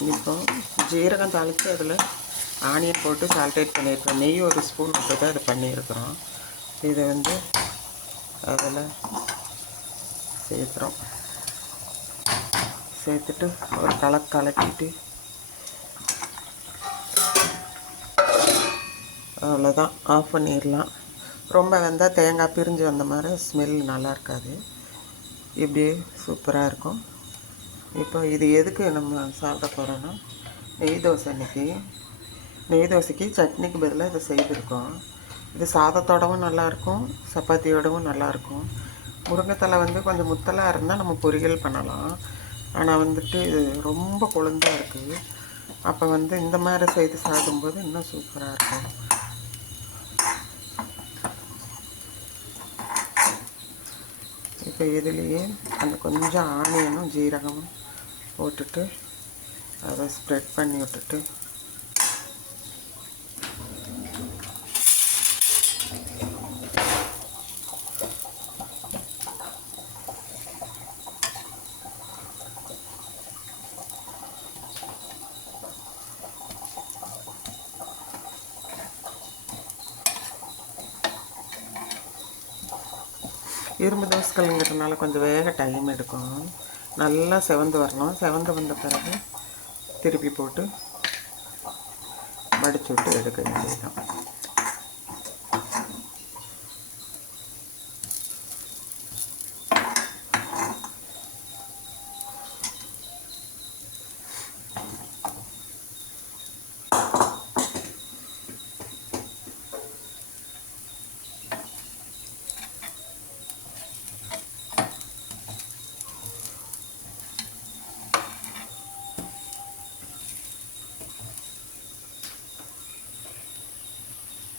இப்போ ஜீரகம் தாளித்து அதில் ஆனியன் போட்டு சால்டேட் பண்ணியிருக்கோம். நெய் ஒரு ஸ்பூன் விட்டு தான் அது பண்ணியிருக்கிறோம். இதை வந்து அதில் சேர்த்துறோம். சேர்த்துட்டு ஒரு கலக்கிட்டு அவ்வளோதான், ஆஃப் பண்ணிடலாம். ரொம்ப வெந்தால் தேங்காய் பிரிஞ்சு வந்த மாதிரி ஸ்மெல் நல்லா இருக்காது. இப்படியே சூப்பராக இருக்கும். இப்போ இது எதுக்கு நம்ம சாப்பிட போகிறோன்னா, நெய் தோசைக்கு சட்னிக்கு பதிலாக இதை செய்திருக்கோம். இது சாதத்தோடவும் நல்லாயிருக்கும், சப்பாத்தியோடவும் நல்லாயிருக்கும். முருங்கைத்தலை வந்து கொஞ்சம் முத்தலாக இருந்தால் நம்ம பொரியல் பண்ணலாம். ஆனால் வந்துட்டு இது ரொம்ப கொழுந்தாக இருக்குது. அப்போ வந்து இந்த மாதிரி செய்து சாப்பிடும்போது இன்னும் சூப்பராக இருக்கும். இப்போ இதுலேயே அந்த கொஞ்சம் ஆனியனும் ஜீரகமும் போட்டுட்டு அதை ஸ்ப்ரெட் பண்ணி விட்டுட்டு இரும்பு தோசைக்கல்லுங்கிறதுனால கொஞ்சம் வேக டைம் எடுக்கும். நல்லா செவந்து வரணும். செவந்து வந்த பிறகு திருப்பி போட்டு மடிச்சு விட்டு எடுக்க வேண்டியதுதான்.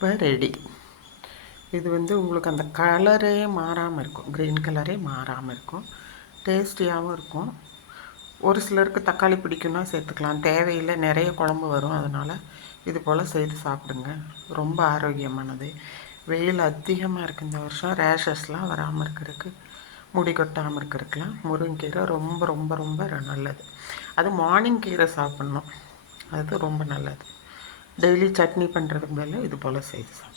இப்போ ரெடி. இது வந்து உங்களுக்கு அந்த கலரே மாறாமல் இருக்கும், க்ரீன் கலரே மாறாமல் இருக்கும், டேஸ்டியாகவும் இருக்கும். ஒரு சிலருக்கு தக்காளி பிடிக்குன்னா சேர்த்துக்கலாம், தேவையில்லை, நிறைய குழம்பு வரும். அதனால் இது போல் செய்து சாப்பிடுங்க, ரொம்ப ஆரோக்கியமானது. வெயில் அதிகமாக இருக்குது இந்த வருஷம், ரேஷஸ்லாம் வராமல் இருக்கிறதுக்கு, முடி கொட்டாமல் இருக்கிறதுக்கெலாம் முருங்கீரை ரொம்ப ரொம்ப ரொம்ப நல்லது. அது மார்னிங் கீரை சாப்பிட்ணும், அது ரொம்ப நல்லது. டெய்லி சட்னி பண்ணுறதுக்கு பதிலாக இது போல் செய்து சாப்பிடுங்க.